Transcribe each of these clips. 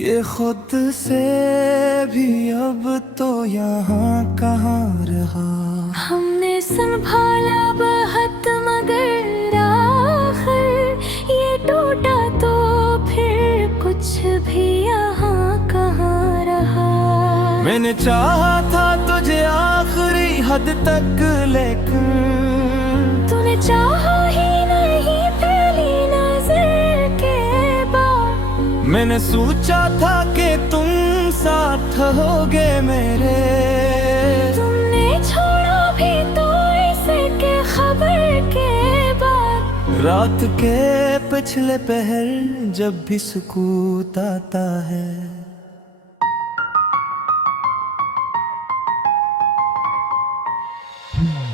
ये खुद से भी अब तो यहाँ कहाँ रहा। हमने संभाला बहुत मगर आखिर ये टूटा तो फिर कुछ भी यहाँ कहाँ रहा। मैंने चाहा था तुझे आखिरी हद तक लेकिन तूने चाहा ही नहीं पहली नजर के बाद। मैंने सोचा था कि तुम साथ होगे मेरे। तुमने छोड़ा भी तो ऐसे के खबर के बाद। रात के पिछले पहर जब भी सुकूत आता है,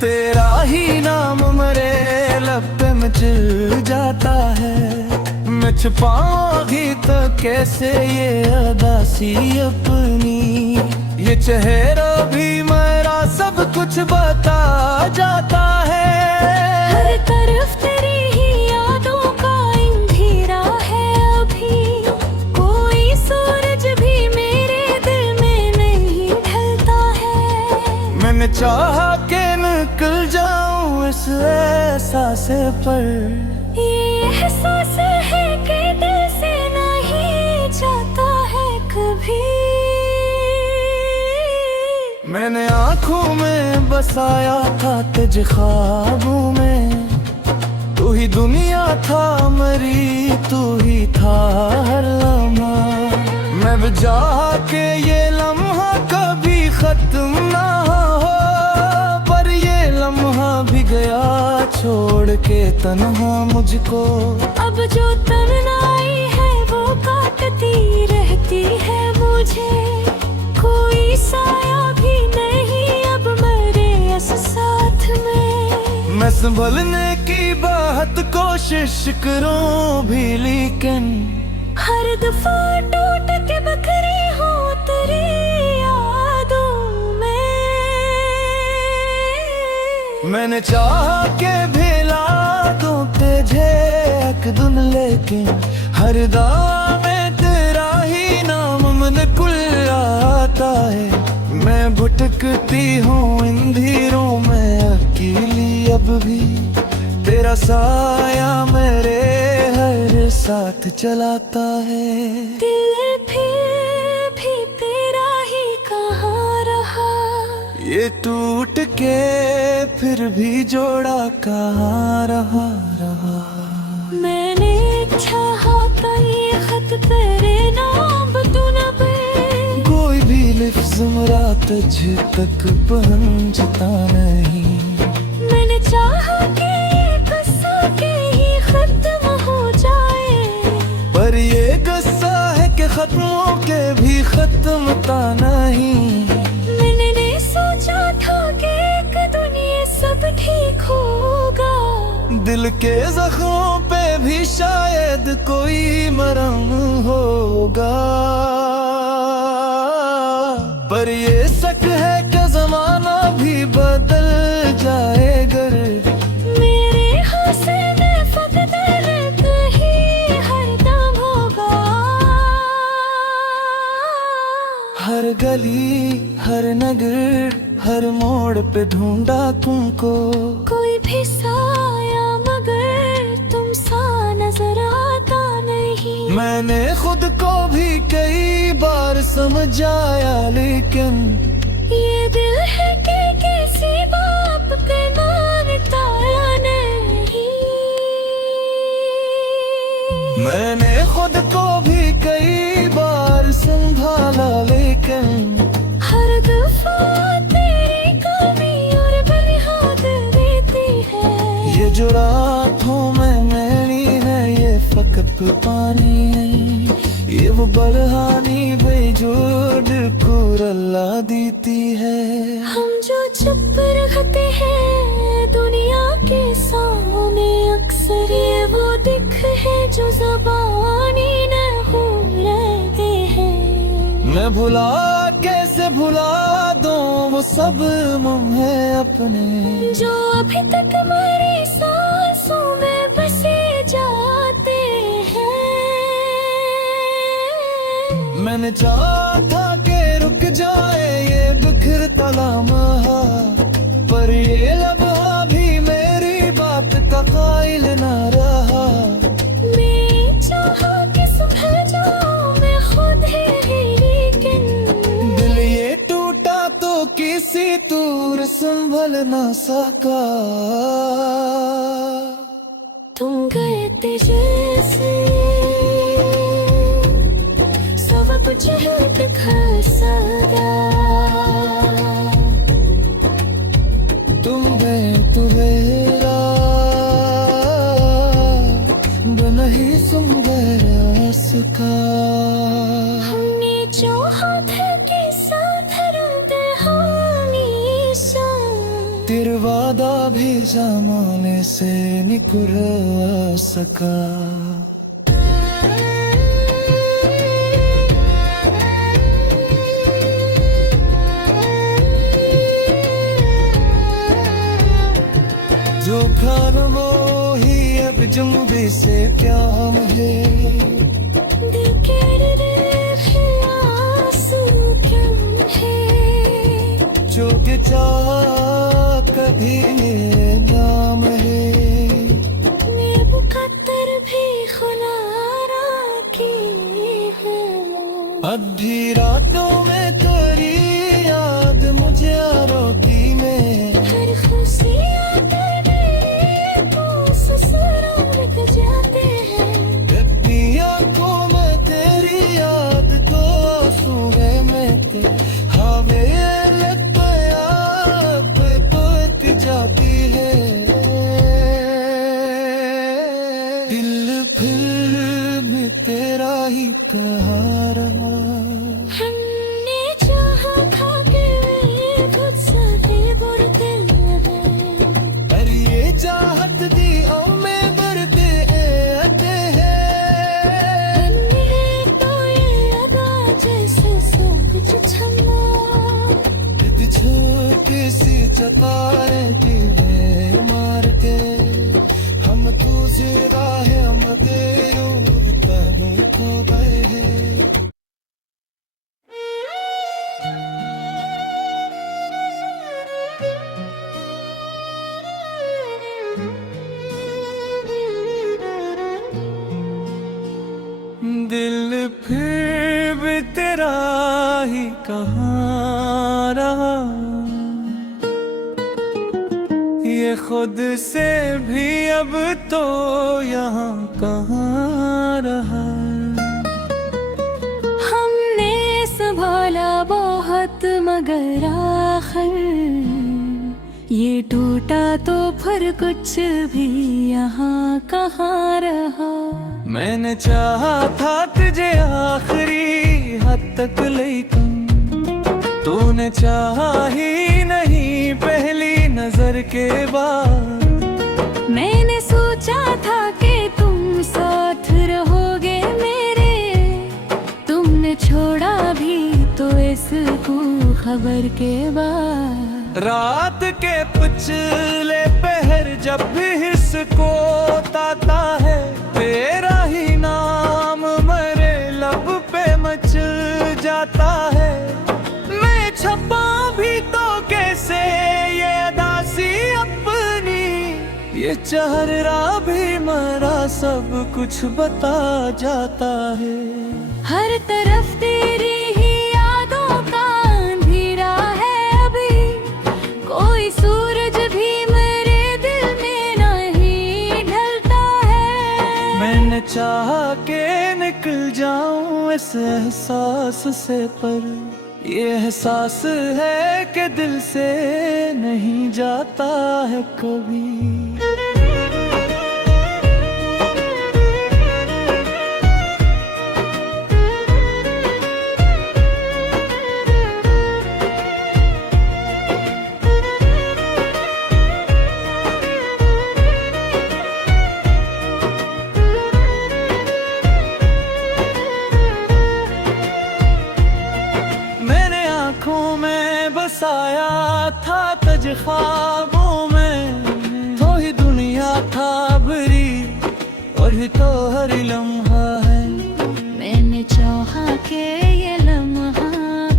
तेरा ही नाम मेरे लब पे मचल जाता है। मैं छुपाऊंगी तो कैसे ये अदासी अपनी, ये चेहरा भी मेरा सब कुछ बता जाता है। हर तरफ तेरी ही यादों का अंधेरा है अभी। कोई सूरज भी मेरे दिल में नहीं ढलता है। मैंने चाहा कि निकल जाऊं इस एहसास पर, ये एहसास है कि दिल से नहीं जाता है कभी। मैंने आँखों में बसाया था तुझे ख्वाबों में। तू ही दुनिया था मेरी, तू ही था हर लम्हा। मैं भी चाहा कि ये लम्हा कभी खत्म ना हो, पर ये लम्हा भी गया छोड़ के तन्हा मुझको। अब जो तन्हाई है वो काटती रहती है मुझे। कोई साया भी नहीं अब मेरे इस साथ में। मैं संभलने की बहुत कोशिश करूं भी लेकिन हर दफा टूट के बकरी हूँ तेरी यादों में। मैंने चाहा के भेला दूं तुझे एक दिन, लेकिन हर दावा में तेरा ही नाम मन कुल आता है। मैं भटकती हूँ इन धीरों में अकेली अब भी, तेरा साया मेरे हर साथ चलाता है। दिल फिर भी तेरा ही कहाँ रहा। ये टूट के फिर भी जोड़ा कहाँ रहा। मैंने चाहा था ये खत तेरे नाम तू न पे। कोई भी लफ्ज़ मेरा तुझ तक पहुंचता नहीं। मैंने चाहा कि ये गुस्सा के ही खत्म हो जाए, पर ये गुस्सा है कि खत्मों के भी खत्मता नहीं। मैंने नहीं सोचा था कि एक दुनिया सब ठीक होगा। दिल के जख्मों पे भी शायद कोई मरहम होगा, पर ये शक है कि जमाना भी बदल जाएगा। मेरे हाथ में फकत ही हरदम होगा। हर गली हर नगर हर मोड़ पे ढूंढा तुमको। कोई भी साया मगर तुम सा नजर आता नहीं। मैंने खुद को भी कई बार समझाया, लेकिन ये दिल है कि किसी बाप पे मानता नहीं। मैंने खुद को भी कई बार संभाला, लेकिन हर दफा तेरी कमी और बुनियाद देती है। ये जो रातों में मैली है ये फकत पानी है। ये वो बरहानी बेजोड़ को रला देती है। हम जो चुप रखते हैं दुनिया के सामने, अक्सर ये वो दिख है जो ज़बानी न हो रहते हैं। मैं भुला कैसे भुला दूं वो सब मुझे अपने, जो अभी तक हमारी सांसों में बसे जाते हैं। मैंने चाहा था कि रुक जाए ये बिखरता लम्हा, पर ये लम्हा भी मेरी बात का कायल न रहा। मैं चाहा कि संभल जाऊं मैं खुद ही, लेकिन दिल ये टूटा तो किसी दूर संभल ना सका। तुम गए थे जैसे सब कुछ है दिखा सदा। तुम गए तो मेरा नहीं सुंदर सका। हमने जो हाथ के साथ रहते हमेशा, तेरा वादा भी जमाने से निकुर सका। जो खान वो ही अब जुम्बी से क्या मुझे, दिल के है आंसू क्यों है, जो कि चाह कभी ये नाम है। मेरे मुकद्दर भी खुला राखी है। अधी रातों में तेरी याद मुझे रोती में, हर खुशी जाते हैं। रब्बी आंखों में तेरी याद तो आंसू है में हाँ मेरे प्यार पे जाती है। दिल फिर भी तेरा ही कहा रहा। हमने चाहा था कि ये खुद साथे बुरते हैं, पर ये चाहत दी में किसी चतारे दिए मार के, हम तुझे राह हम तेरो तनु को गए हैं। दिल फिर भी तेरा ही कहाँ रहा, ये खुद से भी अब तो यहाँ कहाँ रहा। हमने संभाला बहुत मगर आखिर ये टूटा तो फिर कुछ भी यहाँ कहाँ रहा। मैंने चाहा था तुझे आखिरी हद तक लेकिन तूने चाहा ही नहीं पहली नजर के बाद। मैंने सोचा था कि तुम साथ रहोगे मेरे, तुमने छोड़ा भी तो इसको खबर के बाद। रात के पिछले पहर जब भी हिस्सको ताता है, तेरा ही नाम मेरे लब पे मच जाता है। मैं छपा भी तो कैसे ये अदासी अपनी, ये चेहरा भी मरा सब कुछ बता जाता है। हर तरफ तेरी ही यादों का अंधेरा है अभी, कोई सूरज भी मेरे दिल में नहीं ढलता है। मैंने चाहा के निकल जाऊं इस एहसास से, पर ये एहसास है कि दिल से नहीं जाता है कभी। बसाया था तज ख्वाबों में, तो ही दुनिया था भरी और ही तो हर लम्हा है। मैंने चाहा कि के ये लम्हा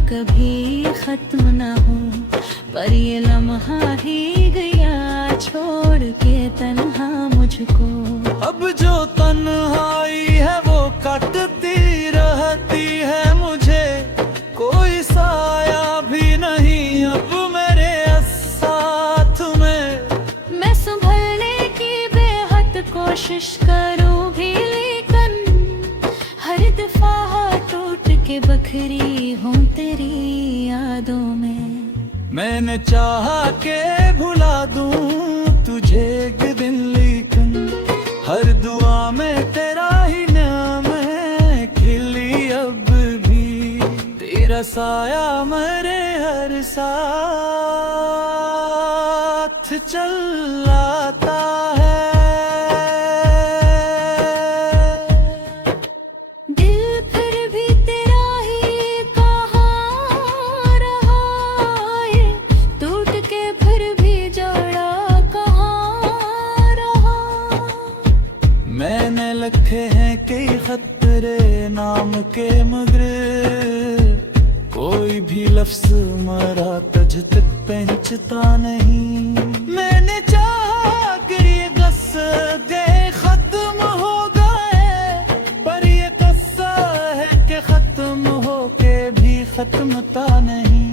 कभी खत्म ना हो, पर ये लम्हा ही गया छोड़ के तन्हा मुझको। अब जो तन्हाई है वो काटती रहती है मुझे, कोई साया भी नहीं अब मेरे साथ में। मैं संभलने की बेहद कोशिश करूं भी, लेकिन हर दफा टूट के बखरी हूँ तेरी यादों में। मैंने चाहा के भुला दूं तुझे एक दिन, लेकिन हर दुआ में तेरा ही नाम है खिली अब भी। तेरा साया मेरे हर साथ चल आता है। दिल फिर भी तेरा ही कहाँ रहा है, टूट के फिर भी जोड़ा कहाँ रहा। मैंने लिखे हैं कई खतरे नाम के, मगर कोई भी लफ्ज मरा तुझ तक पहुंचता नहीं। मैंने चाहा कि ये क़स्दे खत्म हो गए, पर ये क़स्सा है कि खत्म हो के भी खत्मता नहीं।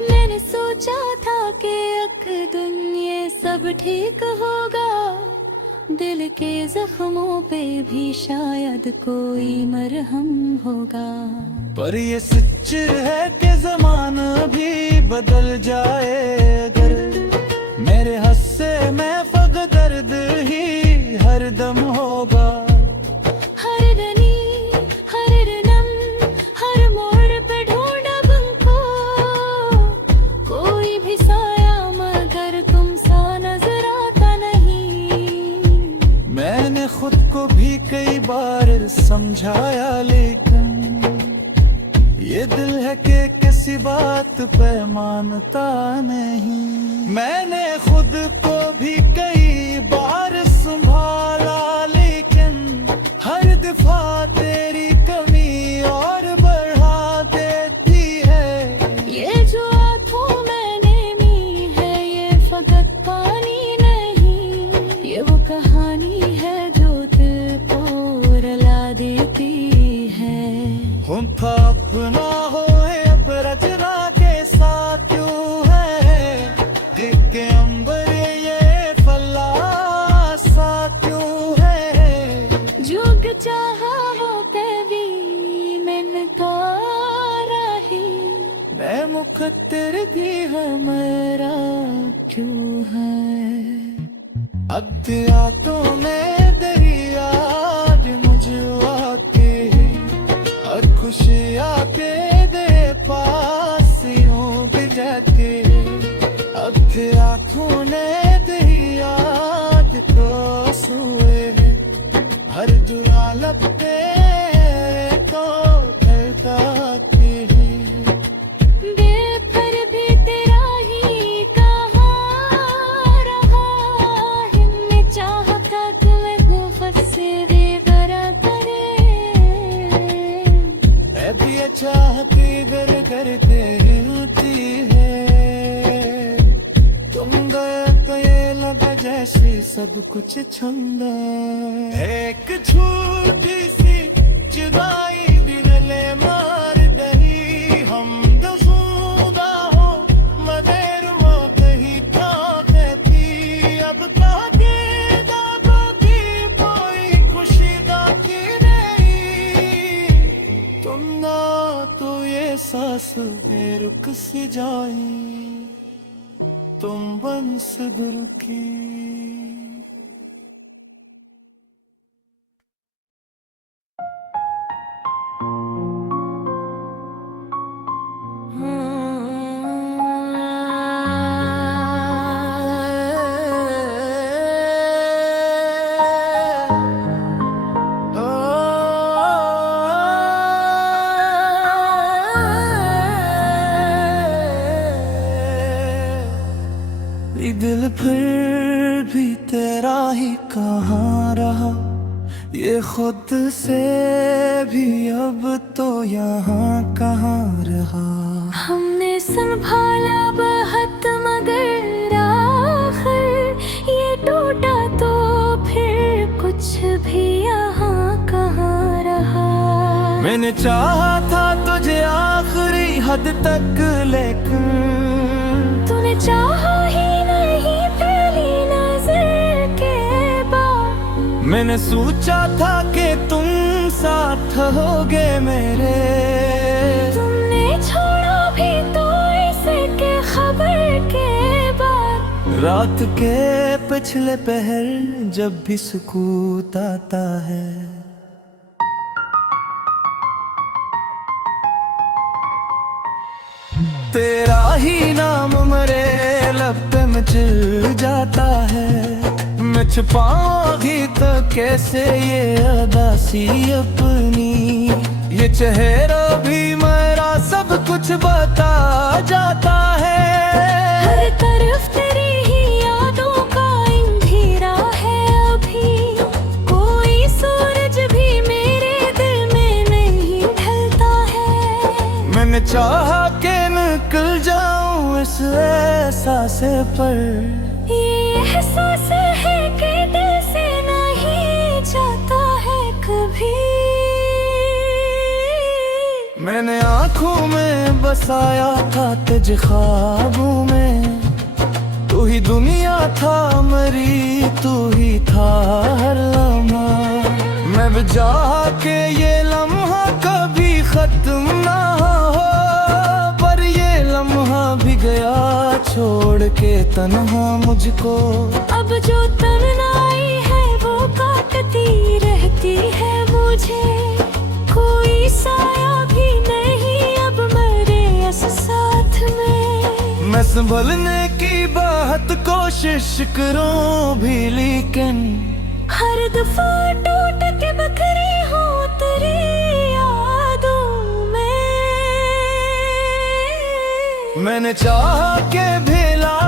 मैंने सोचा था कि एक दिन ये सब ठीक होगा, दिल के जख्मों पे भी शायद कोई मरहम होगा। पर ये सच है कि ज़माना भी बदल जाए, अगर मेरे हस्से में फक़त दर्द ही हर दम होगा। हर रनी हर रनम हर मोड़ पे ढूंढा तुमको, कोई भी साया मगर तुम सा नजर आता नहीं। मैंने खुद को भी कई बार समझाया, लेकिन ये दिल है कि किसी बात पे मानता नहीं। मैंने खुद को भी कई बार संभाला, लेकिन हर दफा तेरी कमी और बढ़ा देती है। ये जो आंखों मैंने मी है ये फकत पानी नहीं, ये वो कहानी है जो दिल को रुला देती है। हम था अपना हो अब रचना के साथ यूं है, देख के अंबर ये फला साथ यूं है। जुग चाहा हो कभी मिलता रही, मैं मुखत्तर भी है मेरा क्यों है। अब दिया तूने दरिया मुझे आके, और खुशी आके दे पास यूं भी जाके। अब दिया तूने दरिया तो सुए, हर दुआ लगते तो करता के। बेफर भी तेरा ही कहाँ रहा है, मैं चाहता तुम्हें गुफत से बेबरा करे। अभी चाहती घर घर देती है, तुम गए तो ये लगा जैसे सब कुछ छंदा। एक झूठी सी जुदाई दिले मार दही, हम दसूदा हो मगर वो कहीं था कहती। अब ताकि दाबा की कोई खुशी दाकी नहीं, तुम ना तो ये सांस में रुक सी जाई, तुम बंस दिल की। दिल फिर भी तेरा ही कहाँ रहा, ये खुद से भी अब तो यहाँ कहाँ रहा। हमने संभाला बहुत मगर आखिर ये टूटा तो फिर कुछ भी यहाँ कहाँ रहा। मैंने चाहा था तुझे आखिरी हद तक लेकिन तूने चाहा ही नहीं पहली नजर के बाद। मैंने सोचा था कि तुम साथ होगे मेरे, तुमने छोड़ा भी तो ऐसे के खबर के बाद। रात के पिछले पहर जब भी सुकूत आता है, तेरा ही नाम मेरे लब पे मचल जाता है। मैं छुपाऊं भी तो कैसे ये अदासी अपनी, ये चेहरा भी मेरा सब कुछ बता जाता है। हर तरफ तेरी ही यादों का अंधेरा है अभी, कोई सूरज भी मेरे दिल में नहीं ढलता है। मैंने चाहा कि निकल जाऊं इस एहसास पर, ये एहसास है कि दिल से नहीं जाता है कभी। मैंने आँखों में बसाया था तुझे ख्वाबों में, तू ही दुनिया था मेरी, तू ही था हर लम्हा। मैं भी चाहा कि ये लम्हा कभी खत्म ना हो, पर ये लम्हा भी गया छोड़ के तन्हा मुझको। अब जो तन्हाई है वो काटती रहती है मुझे, कोई साया भी नहीं अब मेरे इस साथ में। मैं संभलने की बहुत कोशिश करूं भी लेकिन हर दफा टूट के बखरी हूँ तेरी यादों में। मैंने चाहा के भेला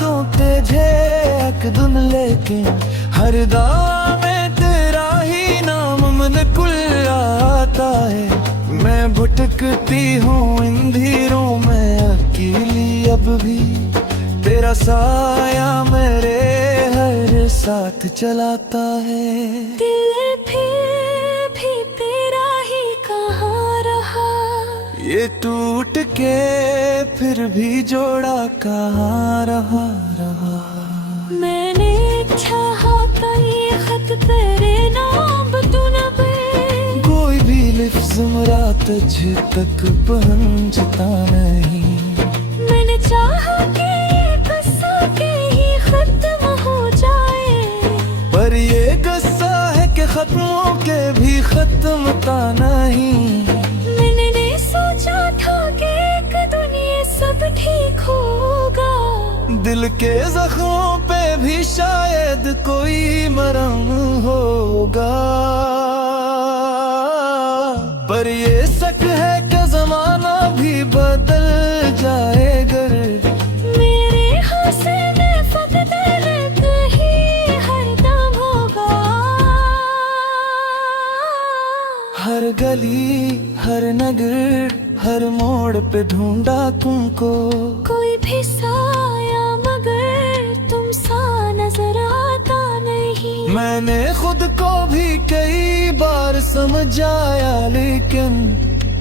दूं तुझे एक दिन, लेकिन हर दाव में तेरा ही नाम मन कुल आता है। मैं भटकती हूँ इन धीरों में अकेली अब भी, तेरा साया मेरे हर साथ चलाता है। दिल फिर भी तेरा ही कहाँ रहा, ये टूट के फिर भी जोड़ा कहाँ रहा। मैंने चाहा था ये खत तेरे नाम तू न पे, कोई भी लिफ्ज़ मेरा तुझ तक पहुंचता नहीं। मैंने चाहा कि ये गुस्सा के ही खत्म हो जाए, पर ये गुस्सा है कि खत्मों के भी खत्मता नहीं। मैंने नहीं सोचा था कि एक दुनिया सब ठीक होगा, दिल के जख्मों पे भी शायद कोई मरहम होगा। पर ये शक है कि जमाना भी बदल जाएगा। मेरे हौसले में फकदर कहीं हरदम होगा। हर गली हर नगर हर मोड़ पे ढूंढा तुमको, कोई भी साया मगर तुम सा नजर आता नहीं। मैंने खुद को भी कई बार समझाया लेकिन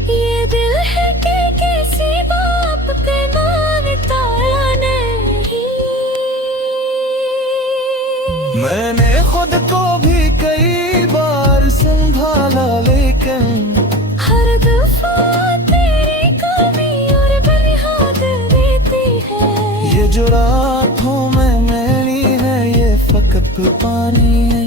ये दिल है कि किसी बाप पे मानता नहीं। मैंने खुद को भी कई बार संभाला लेकिन हर दफा तेरी कमी और बरहाद देती है। ये जो रातों में मैली है ये फकत पानी है,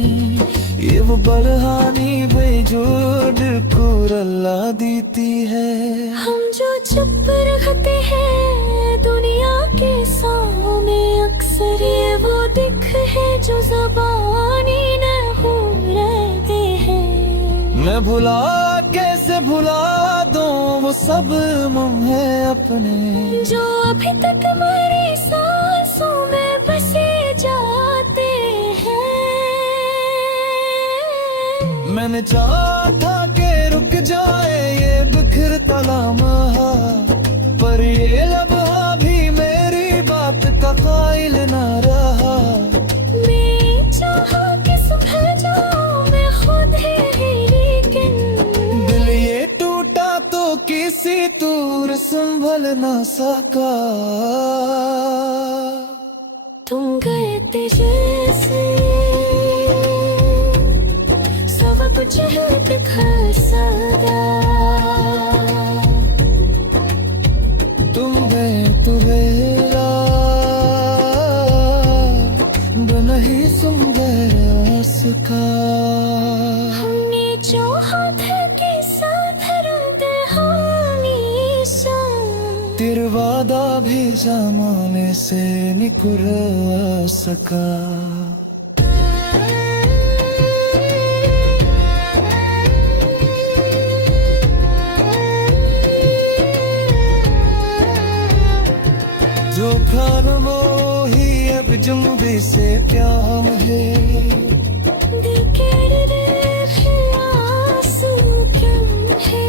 ये वो बरहानी बेजोड़ को रला देती है। हम जो चुप रहते हैं दुनिया के सामने, अक्सर ये वो दिख है जो ज़बानी न हो रहते हैं। मैं भुला कैसे भुला दूं वो सब मुझे अपने, जो अभी तक हमारी सांसों में बसे जाते हैं। मैंने मैंने चाहा था कि रुक जाए ये बिखरता लम्हा, पर ये लम्हा भी मेरी बात का कायल न रहा। मैं चाहा कि संभल जाऊं मैं खुद ही, लेकिन दिल ये टूटा तो किसी दूर संभल ना सका। तुम गए थे जैसे सब कुछ है बिखर सा गया। तुम गए तो मेरा नहीं सुंदर सका। हमने जो हाथ के साथ रहते हमेशा, तेरा वादा भी जमाने से निकुर सका। जो खान वो ही अब जुम्बी से प्याम है, दिल के रहे आंसू क्यों है,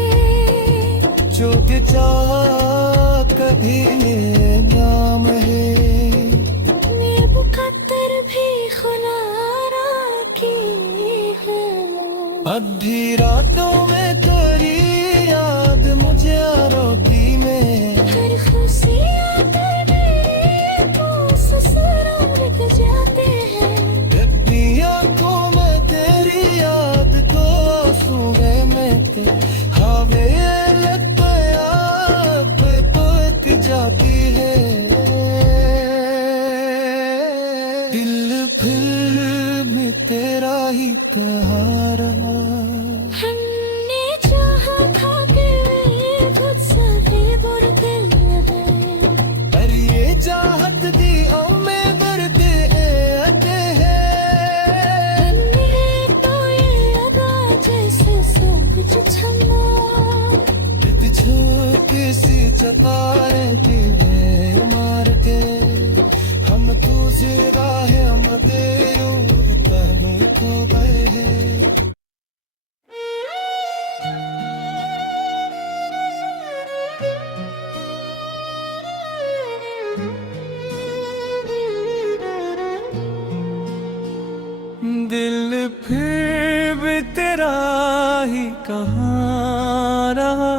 जो कि चाह कभी ये नाम है। मैं मुकद्दर भी खुदा राखी हूँ। अधी रातों में तेरी याद मुझे रोती में, हर खुशी आते मेरे पास ससुराल के जाते हैं। रखती आंखों में तेरी याद को आंसू में ते हवे लगता याद तो जाती है। दिल फिर भी तेरा ही कहा रहा। हमने चाहा था कि वे खुद साथे बुरते हैं, पर ये चाहत दी में बढ़ते आते हैं। हमने तो ये अदा जैसे सब कुछ छमा। जिद छोड़ किसी चतारे दिए मार के, हम तुझे राह मदे तब को गए हैं। दिल फिर भी तेरा ही कहाँ रहा,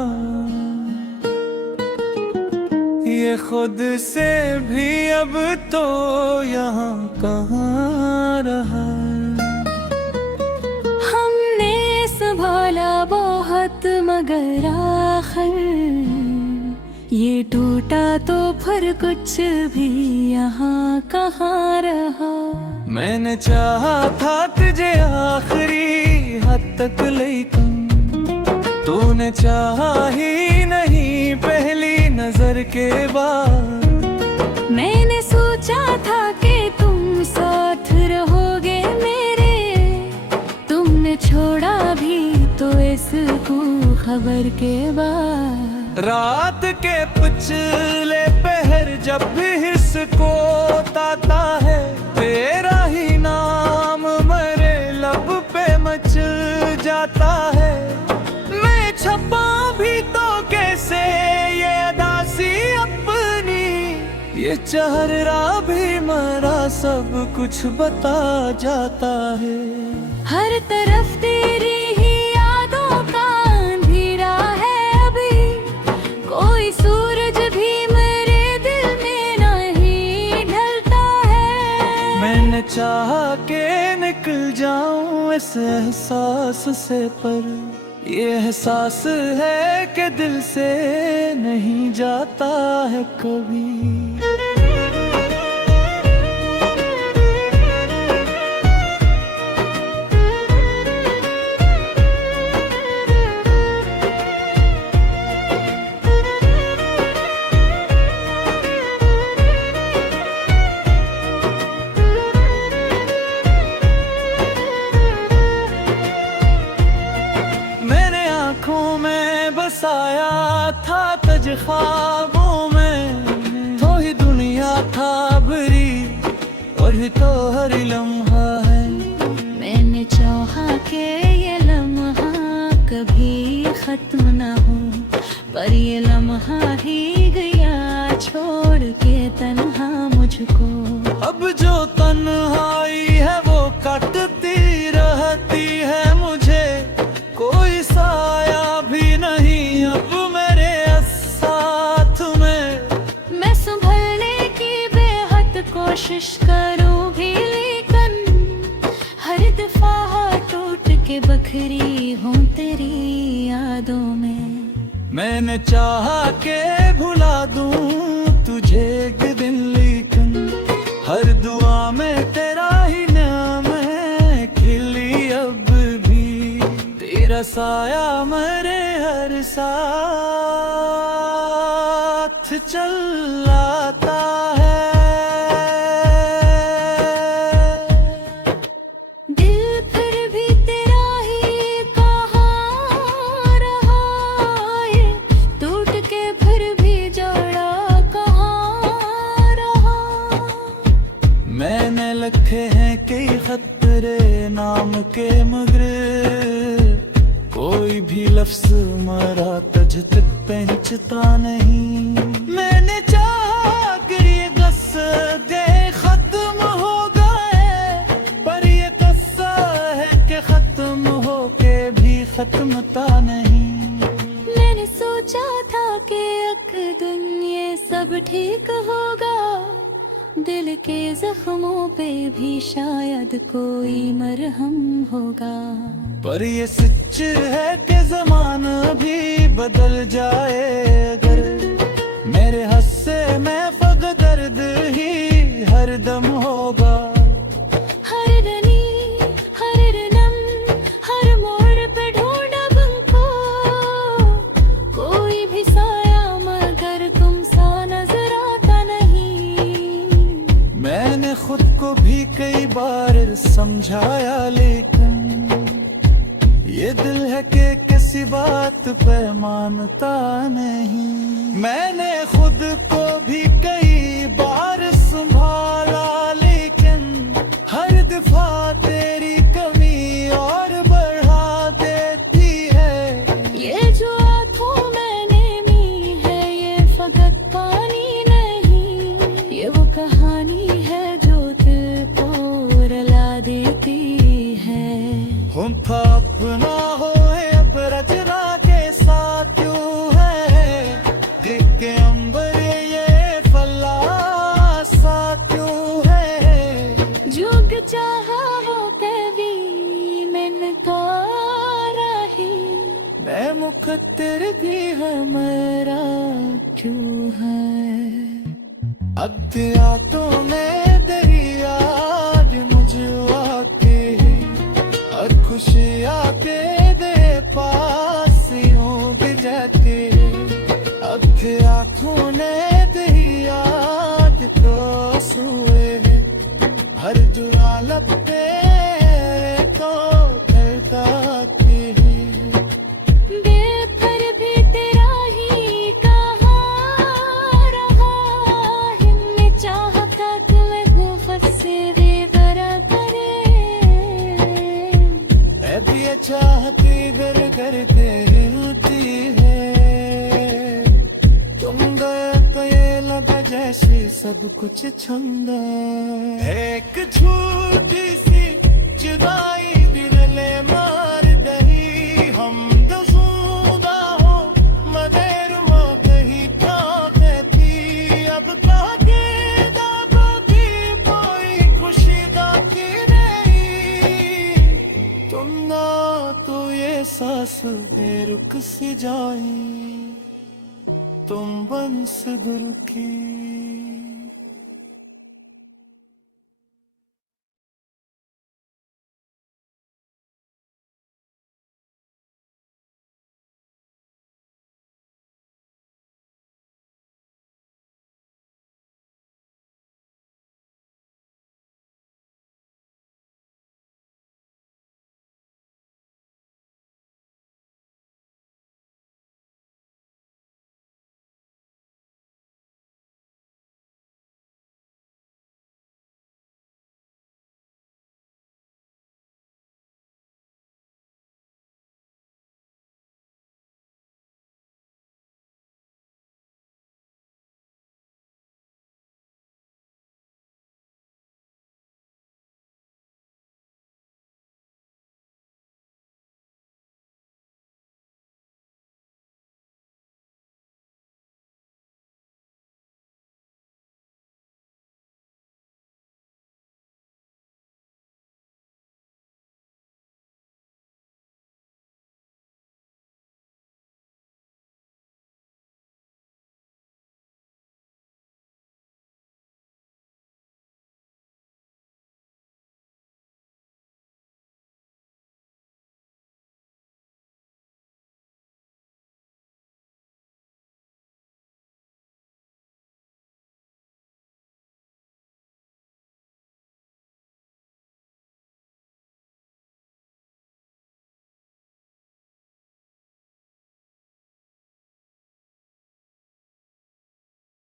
ये खुद से भी अब तो यहाँ कहाँ रहा। हमने संभाला बहुत मगर आखिर ये टूटा तो फिर कुछ भी यहाँ कहाँ रहा। मैंने चाहा था तुझे आखिरी हद तक लेकिन तूने चाहा ही नहीं पहली नजर के बाद। मैंने सोचा था कि तुम साथ रहोगे मेरे, तुमने छोड़ा भी तो इसको खबर के बाद। रात के पिछले पहर जब भी हिस्सको ताता है, तेरा ही नाम मेरे लब पे मच जाता है। मैं छपा भी तो कैसे ये अदासी अपनी, ये चेहरा भी मरा सब कुछ बता जाता है। हर तरफ तेरी ही यादों का अंधेरा है अभी, कोई सूरज भी मेरे दिल में नहीं ढलता है। मैंने चाहा के निकल जाऊं इस एहसास से, पर ये एहसास है कि दिल से नहीं जाता है कभी। बसाया था तज ख्वाबों में, तो ही दुनिया था भरी और ही तो हर लम्हा है। मैंने चाहा के ये लम्हा पर ये लम्हा ही गया छोड़ के तन्हा मुझको। अब जो तन्हाई है वो कटती रहती है मुझे, कोई साया भी नहीं अब मेरे साथ में। मैं संभलने की बेहद कोशिश करूं भी लेकिन हर दफा टूट के बखरी हूँ तेरी यादों में। मैंने चाहा के भुला दूं तुझे एक दिन, लेकिन हर दुआ में तेरा ही नाम है खिली अब भी। तेरा साया मेरे हर साथ चलाता है। दिल फिर भी तेरा ही कहाँ रहा है, टूट के फिर भी जोड़ा कहाँ रहा। मैंने लिखे हैं कई खतरे नाम के, मगर कोई भी लफ्ज मरा तुझ तक पहुंचता नहीं। मैंने चाहा कि ये क़स्दे खत्म हो गए, पर ये क़स्सा है कि खत्म हो के भी खत्मता नहीं। मैंने सोचा था कि एक दिन ये सब ठीक होगा, दिल के जख्मों पे भी शायद कोई मरहम होगा। पर ये सच है कि ज़माना भी बदल जाए अगर, मेरे हस्से में फक़ दर्द ही हर दम होगा। हर रनी हर रनम हर मोड़ पे ढूंढा तुमको, कोई भी साया मगर तुम सा नजर आता नहीं। मैंने खुद को भी कई बार समझाया, लेकिन ये दिल है कि किसी बात पे मानता नहीं। मैंने खुद को भी कई बार संभाला, लेकिन हर दफा तेरी कमी और बढ़ा देती है। ये जो आंखों मैंने मी है ये फकत पानी नहीं, ये वो कहानी है जो दिल को रुला देती है। हम था अपना हो अब रचना के साथ यूं है, देख के अंबर ये फला सा क्यों है। जुग चाहा वो कभी मिलता रही, मैं मुकद्दर भी है मेरा क्यों है। अब तो में दरिया मुझे आके और खुशी आके दे पास यूं भी जाके। अब आँखों ने दही याद तो सुए, हर दुआ लब पे को करता के। बेफर भी तेरा ही कहाँ रहा है, मैं चाहता तुम्हें गुफत से बेगरा करे। अभी चाहती घर करते होती है, तुम गए तो ये लगा जैसे सब कुछ छंदा। एक छोटी सी जुदाई दिल ले मार दही, हम दसूदा हो मगर वो कहीं था कहती। अब ताके दाबा की कोई खुशी दाकी नहीं, तुम ना तो ये सांस रुक सी जाए, तुम बंस दिल की।